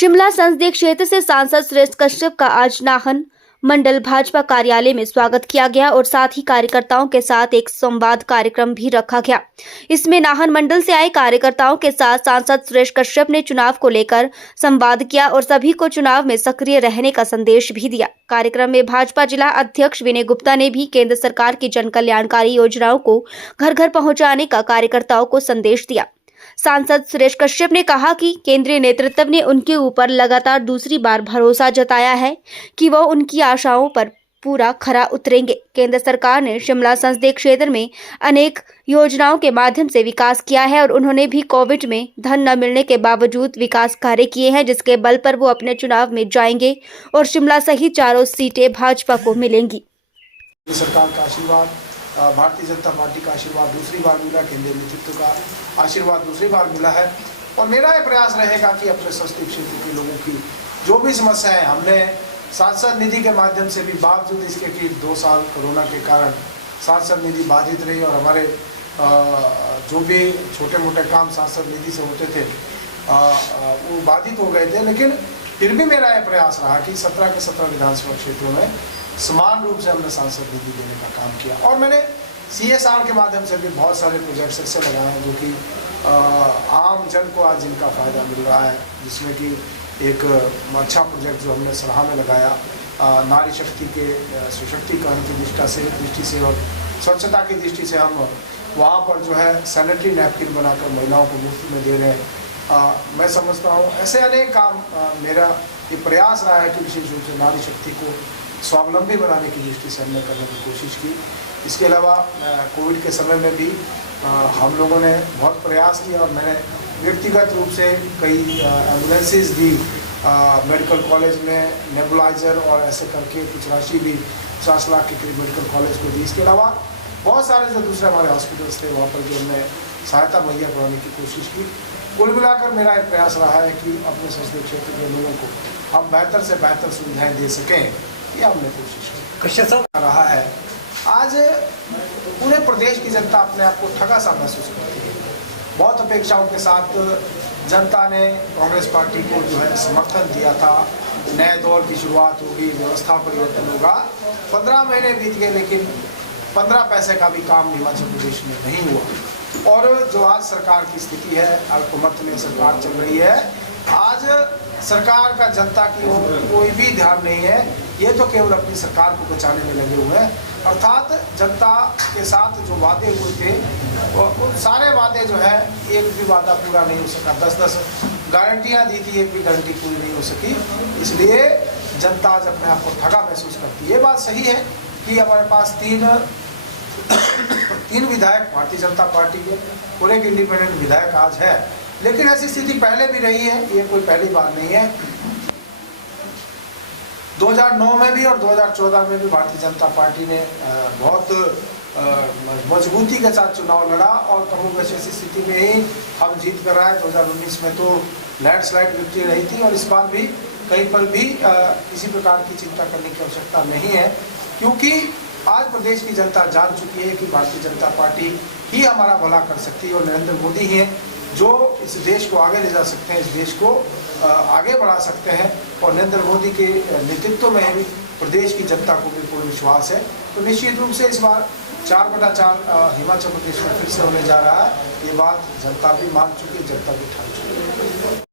शिमला संसदीय क्षेत्र से सांसद सुरेश कश्यप का आज नाहन मंडल भाजपा कार्यालय में स्वागत किया गया और साथ ही कार्यकर्ताओं के साथ एक संवाद कार्यक्रम भी रखा गया। इसमें नाहन मंडल से आए कार्यकर्ताओं के साथ सांसद सुरेश कश्यप ने चुनाव को लेकर संवाद किया और सभी को चुनाव में सक्रिय रहने का संदेश भी दिया। कार्यक्रम में भाजपा जिला अध्यक्ष विनय गुप्ता ने भी केंद्र सरकार की जन कल्याणकारी योजनाओं को घर घर पहुंचाने का कार्यकर्ताओं को संदेश दिया। सांसद सुरेश कश्यप ने कहा कि केंद्रीय नेतृत्व ने उनके ऊपर लगातार दूसरी बार भरोसा जताया है कि वह उनकी आशाओं पर पूरा खरा उतरेंगे। केंद्र सरकार ने शिमला संसदीय क्षेत्र में अनेक योजनाओं के माध्यम से विकास किया है और उन्होंने भी कोविड में धन न मिलने के बावजूद विकास कार्य किए हैं, जिसके बल पर वो अपने चुनाव में जाएंगे और शिमला सहित चारों सीटें भाजपा को मिलेंगी। सरकार का आशीर्वाद, भारतीय जनता पार्टी का आशीर्वाद दूसरी बार मिला, केंद्रीय नेतृत्व का आशीर्वाद दूसरी बार मिला है और मेरा ये प्रयास रहेगा कि अपने संसदीय क्षेत्र के लोगों की जो भी समस्याएं हमने सांसद निधि के माध्यम से भी, बावजूद इसके कि 2 साल कोरोना के कारण सांसद निधि बाधित रही और हमारे जो भी छोटे मोटे काम सांसद निधि से होते थे वो बाधित हो गए थे, लेकिन फिर भी मेरा ये प्रयास रहा कि 17 के 17 विधानसभा क्षेत्रों में समान रूप से हमने सांसद निधि देने का काम किया और मैंने CSR के माध्यम से भी बहुत सारे प्रोजेक्ट्स ऐसे लगाए हैं जो कि आम जन को आज जिनका फ़ायदा मिल रहा है, जिसमें कि एक अच्छा प्रोजेक्ट जो हमने सराहा में लगाया नारी शक्ति के सशक्तिकरण की दृष्टि से और स्वच्छता की दृष्टि से हम वहाँ पर जो है सैनिटरी नैपकिन बनाकर महिलाओं को मुफ्त में दे रहे हैं। मैं समझता हूँ ऐसे अनेक काम मेरा ये प्रयास रहा है कि विशेष रूप से नारी शक्ति को स्वावलंबी बनाने की दृष्टि से हमने करने की कोशिश की। इसके अलावा कोविड के समय में भी हम लोगों ने बहुत प्रयास किया और मैंने व्यक्तिगत रूप से कई एम्बुलेंसेज दी, मेडिकल कॉलेज में नेबुलाइजर और ऐसे करके कुछ राशि भी 50 लाख के करीब मेडिकल कॉलेज को दी। इसके अलावा बहुत सारे जो दूसरे हमारे हॉस्पिटल्स थे वहाँ पर जो हमने सहायता मुहैया कराने की कोशिश की। कुल मिलाकर मेरा एक प्रयास रहा है कि अपने संसदीय क्षेत्र के लोगों को हम बेहतर से बेहतर सुविधाएं दे सकें, ये हमने कोशिश की रहा है। आज पूरे प्रदेश की जनता अपने आप को ठगा सा महसूस करती है। बहुत अपेक्षाओं के साथ जनता ने कांग्रेस पार्टी को जो है समर्थन दिया था, नए दौर की शुरुआत होगी, व्यवस्था परिवर्तन होगा। 15 महीने बीत गए लेकिन 15 पैसे का भी काम हिमाचल प्रदेश में नहीं हुआ और जो आज सरकार की स्थिति है, अल्पमत में सरकार चल रही है, आज सरकार का जनता की ओर कोई भी ध्यान नहीं है। ये तो केवल अपनी सरकार को बचाने में लगे हुए हैं, अर्थात जनता के साथ जो वादे हुए थे उन सारे वादे जो है एक भी वादा पूरा नहीं हो सका। 10-10 गारंटियां दी थी, एक भी गारंटी पूरी नहीं हो सकी। इसलिए जनता आज अपने आप को ठगा महसूस करती है। ये बात सही है कि हमारे पास तीन विधायक भारतीय जनता पार्टी के और एक इंडिपेंडेंट विधायक आज है, लेकिन ऐसी स्थिति पहले भी रही है, ये कोई पहली बात नहीं है। 2009 में भी और 2014 में भी भारतीय जनता पार्टी ने बहुत मजबूती के साथ चुनाव लड़ा और कमोबेश ऐसी स्थिति में ही हम जीत कर आए। 2019 में तो लैंडस्लाइड विक्ट्री रही थी और इस बार भी कहीं पर भी किसी प्रकार की चिंता करने की आवश्यकता नहीं है, क्योंकि आज प्रदेश की जनता जान चुकी है कि भारतीय जनता पार्टी ही हमारा भला कर सकती है और नरेंद्र मोदी ही हैं जो इस देश को आगे ले जा सकते हैं, इस देश को आगे बढ़ा सकते हैं और नरेंद्र मोदी के नेतृत्व में भी प्रदेश की जनता को भी पूर्ण विश्वास है। तो निश्चित रूप से इस बार 4/4 हिमाचल प्रदेश में फिर से होने जा रहा है। ये बात जनता भी मान चुकी है, जनता भी ठान चुकी है।